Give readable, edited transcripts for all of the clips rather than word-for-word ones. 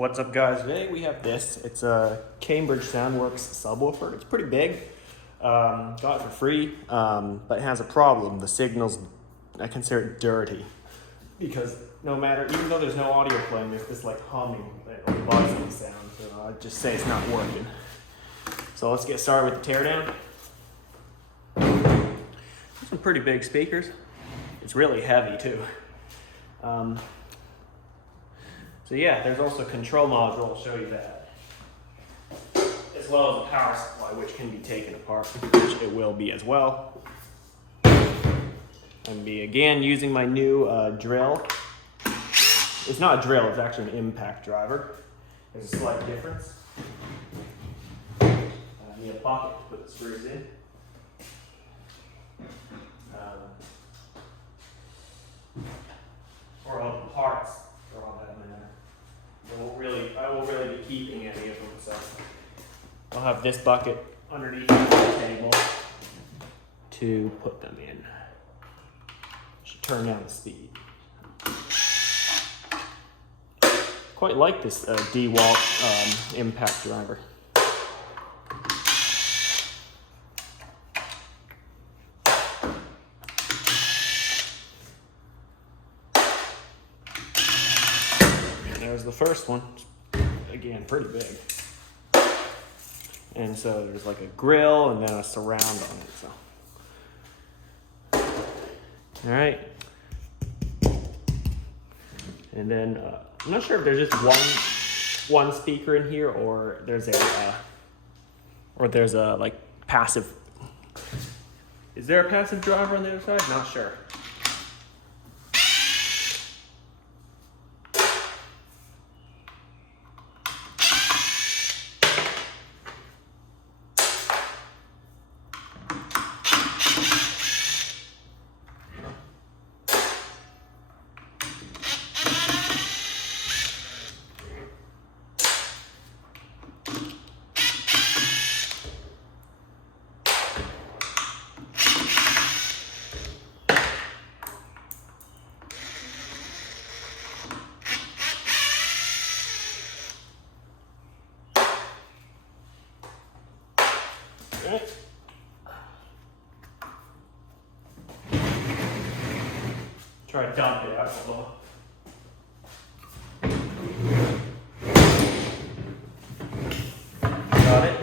What's up, guys? Today we have this. It's a Cambridge Soundworks subwoofer. It's pretty big. Got it for free, but it has a problem. The signal's, I consider it dirty, because no matter, even though there's no audio playing, there's this like humming or buzzing sound. So I'd just say it's not working. So let's get started with the teardown. Some pretty big speakers. It's really heavy too. So yeah, there's also a control module, I'll show you that. As well as a power supply, which can be taken apart, which it will be as well. I'm be again using my new drill. It's not a drill, it's actually an impact driver. There's a slight difference. I need a bucket to put the screws in. Or all the parts for all that matter. I won't really be keeping any of them, so I'll have this bucket underneath the table to put them in. Should turn down the speed. Quite like this DeWalt impact driver. There's the first one. Again, pretty big. And so there's like a grill and then a surround on it. So, all right. And then I'm not sure if there's just one speaker in here, or there's a like passive. Is there a passive driver on the other side? Not sure. Right. Try to dump it out a little. Got it.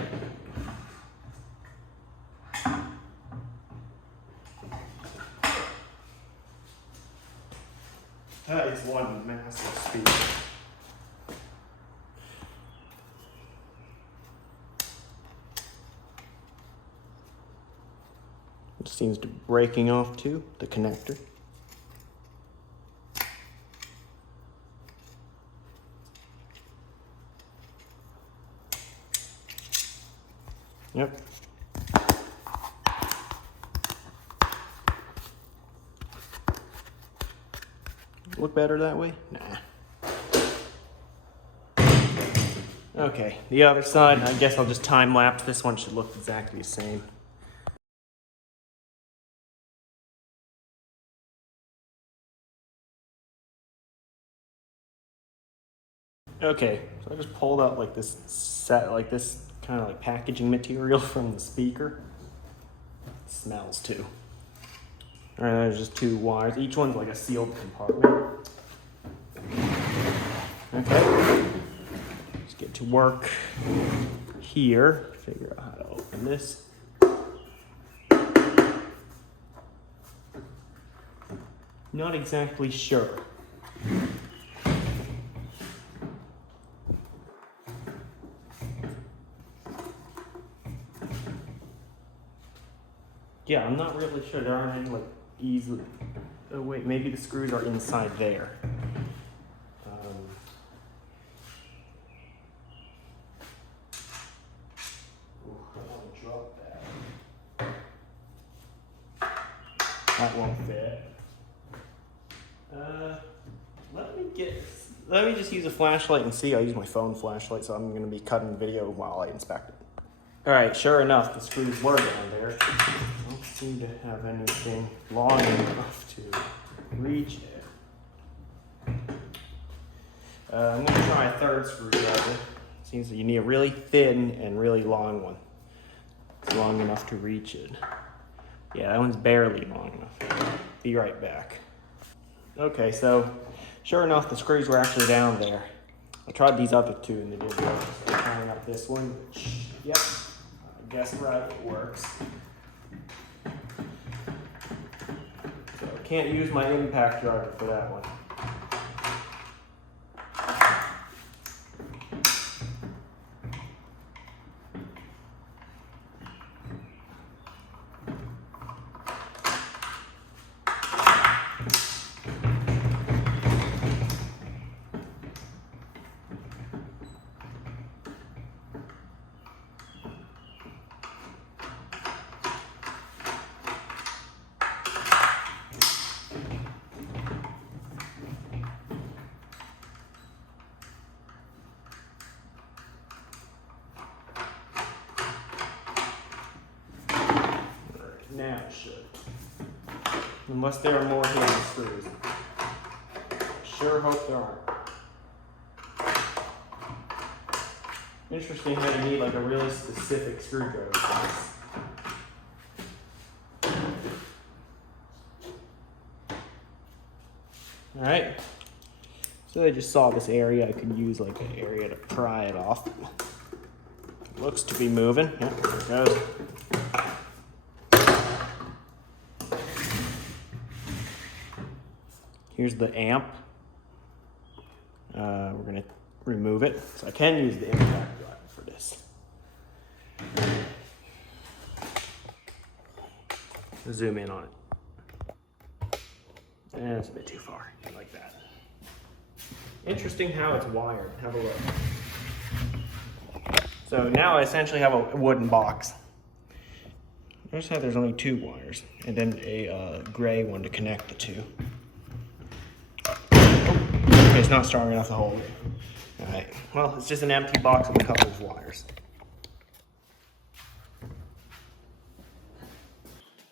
That is one massive speaker. It seems to be breaking off too, the connector. Yep. Look better that way? Nah. Okay, the other side, I guess I'll just time lapse. This one should look exactly the same. Okay, so I just pulled out like this kind of like packaging material from the speaker. It smells too. All right, there's just two wires. Each one's like a sealed compartment. Okay, let's get to work here. Figure out how to open this. Not exactly sure. Yeah, I'm not really sure. There aren't any like easily. Oh wait, maybe the screws are inside there. I want to drop that. That won't fit. Let me just use a flashlight and see. I'll use my phone flashlight, so I'm going to be cutting the video while I inspect it. All right, sure enough, the screws were down there. I don't seem to have anything long enough to reach it. I'm going to try a third screwdriver. Seems that you need a really thin and really long one. It's long enough to reach it. Yeah, that one's barely long enough. Be right back. Okay, so sure enough, the screws were actually down there. I tried these other two and they didn't work. So I'm trying out this one, which, yep, I guess right, it works. So I can't use my impact driver for that one. Now it should. Unless there are more hidden screws. Sure hope there aren't. Interesting how you need like a really specific screwdriver for this. Alright. So I just saw this area. I could use like an area to pry it off. It looks to be moving. Yep, there it goes. Here's the amp. We're gonna remove it. So I can use the impact driver for this. Zoom in on it. And it's a bit too far, like that. Interesting how it's wired. Have a look. So now I essentially have a wooden box. Notice how there's only two wires, and then a gray one to connect the two. Okay, it's not strong enough to hold it. All right, well, it's just an empty box with a couple of wires.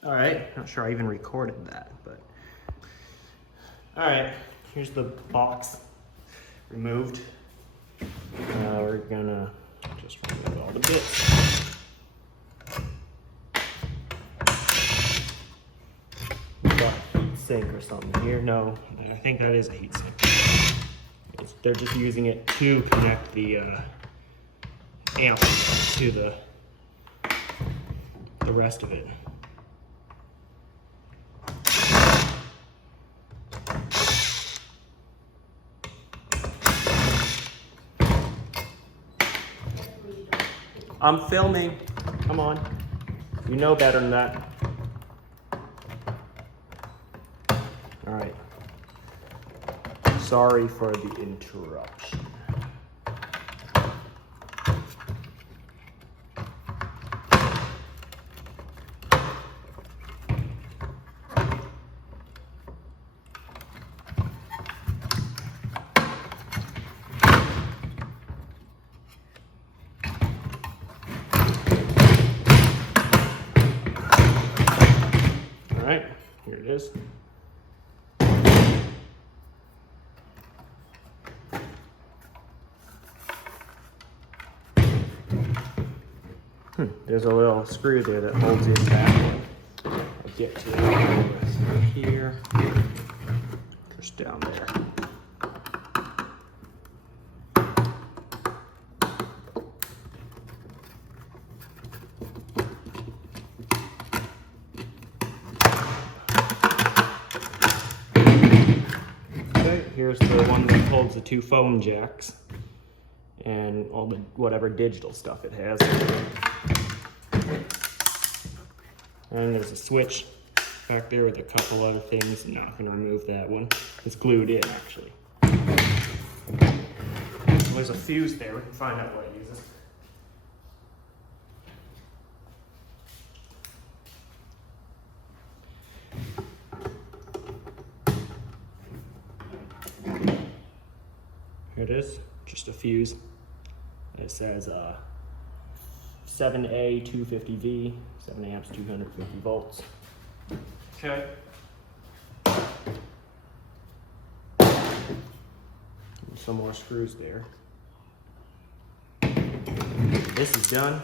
All right, not sure I even recorded that, but. All right, here's the box removed. We're gonna just remove all the bits. We've got a heat sink or something here. No, I think that is a heat sink. They're just using it to connect the amp to the rest of it. I'm filming. Come on. You know better than that. All right. Sorry for the interruption. All right, here it is. There's a little screw there that holds it back. I'll get to it here, just down there. Okay, here's the one that holds the two phone jacks and all the whatever digital stuff it has. And there's a switch back there with a couple other things. I'm not going to remove that one. It's glued in, actually. There's a fuse there. We can find out what I use it. Here it is, just a fuse. It says 7A 250V, 7 amps, 250 volts. Okay. some more screws there. This is done.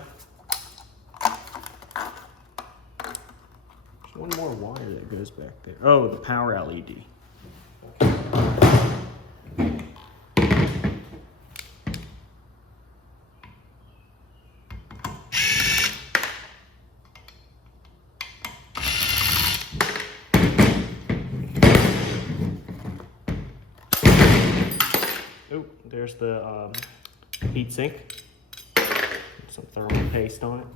There's one more wire that goes back there. Oh, the power LED. Oh, there's the heat sink. Some thermal paste on it.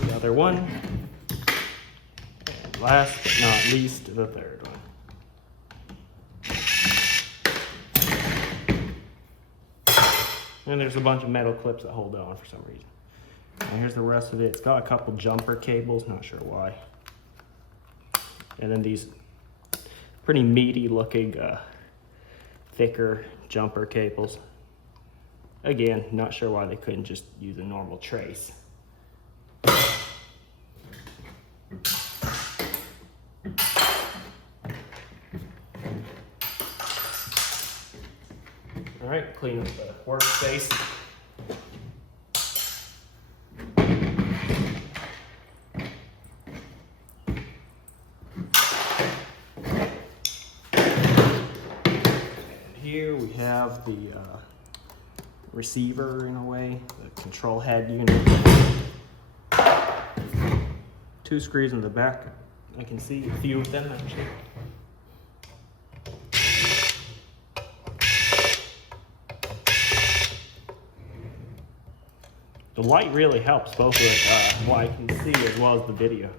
The other one. And last but not least, the third one. And there's a bunch of metal clips that hold it on for some reason. And here's the rest of it. It's got a couple jumper cables, not sure why. And then these pretty meaty looking, thicker jumper cables. Again, not sure why they couldn't just use a normal trace. All right, clean up the workspace. And here we have the receiver in a way, the control head unit. 2 screws in the back. I can see a few of them actually. The light really helps both with what I can see as well as the video.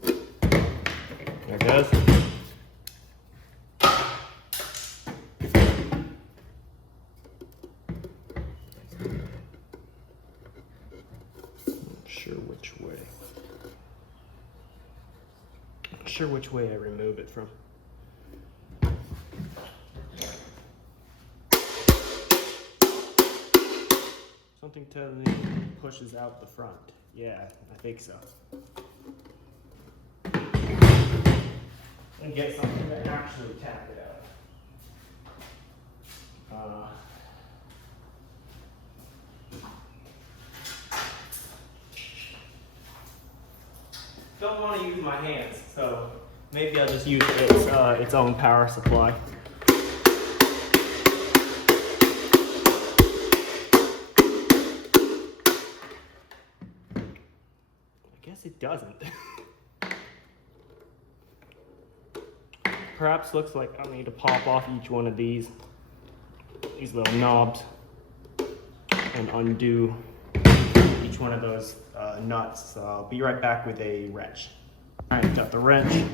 There it goes. Not sure which way I remove it from. Something tells me it pushes out the front. Yeah, I think so. And get something that actually tap it out. Don't want to use my hands, so maybe I'll just use its own power supply. It doesn't. Perhaps looks like I need to pop off each one of these little knobs and undo each one of those nuts. So I'll be right back with a wrench. All right, got the wrench.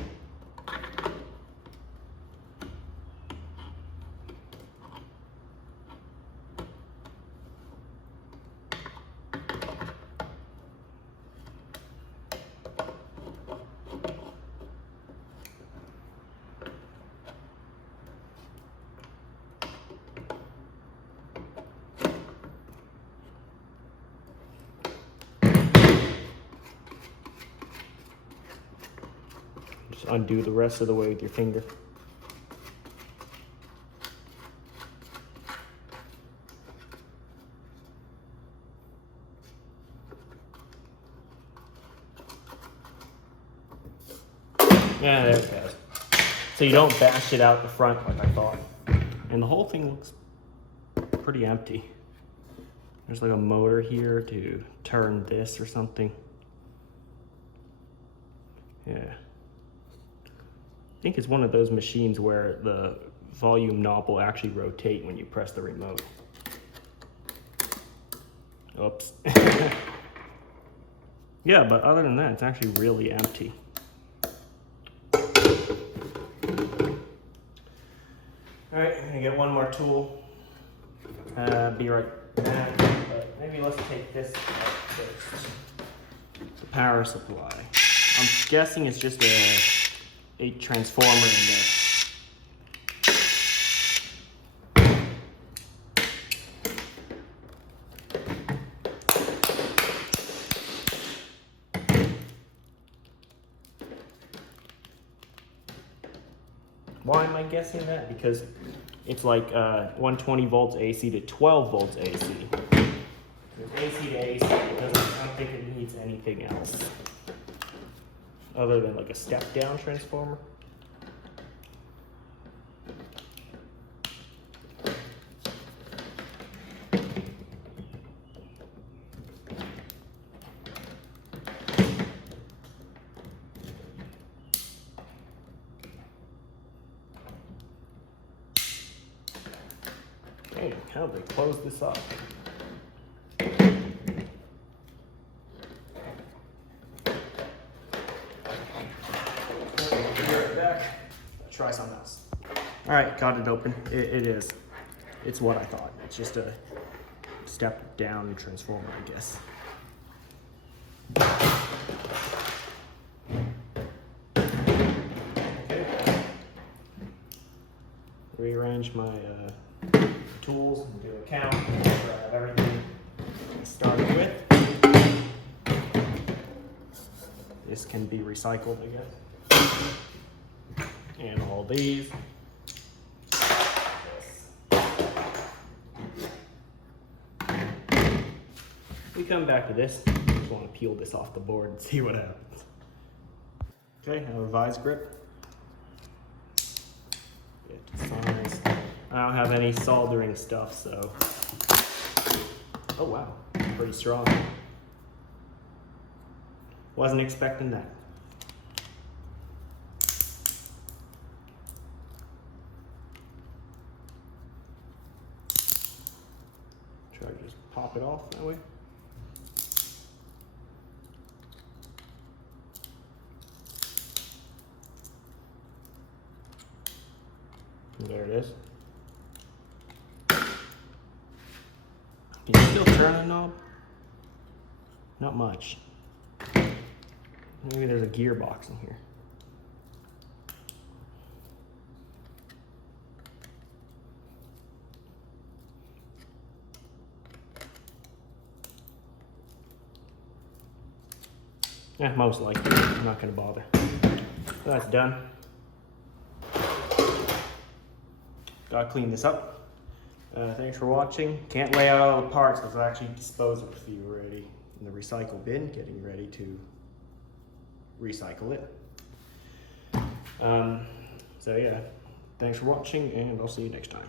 Just undo the rest of the way with your finger. Yeah, there it goes. So you don't bash it out the front like I thought. And the whole thing looks pretty empty. There's like a motor here to turn this or something. Yeah. I think it's one of those machines where the volume knob will actually rotate when you press the remote. Oops. Yeah, but other than that, it's actually really empty. All right, I'm gonna get one more tool. Be right back, but maybe let's take this out first. The power supply. I'm guessing it's just a transformer in there. Why am I guessing that? Because it's like 120 volts AC to 12 volts AC. There's AC to AC. I don't think it needs anything else other than like a step-down transformer. Hey, how do they close this up? Try something else. All right, got it open. It is. It's what I thought. It's just a step down transformer, I guess. Okay. Rearrange my tools and do a count. Make sure I have everything started with. This can be recycled, I guess. And all these. We come back to this. Just want to peel this off the board and see what happens. Okay, I have a vise grip. Size. I don't have any soldering stuff, so. Oh wow, pretty strong. Wasn't expecting that. Try to just pop it off that way. And there it is. Can you still turn the knob? Not much. Maybe there's a gearbox in here. Yeah, most likely. I'm not going to bother. So that's done. Gotta clean this up. Thanks for watching. Can't lay out all the parts because I actually disposed of a few already in the recycle bin, getting ready to recycle it. So yeah, thanks for watching and I'll see you next time.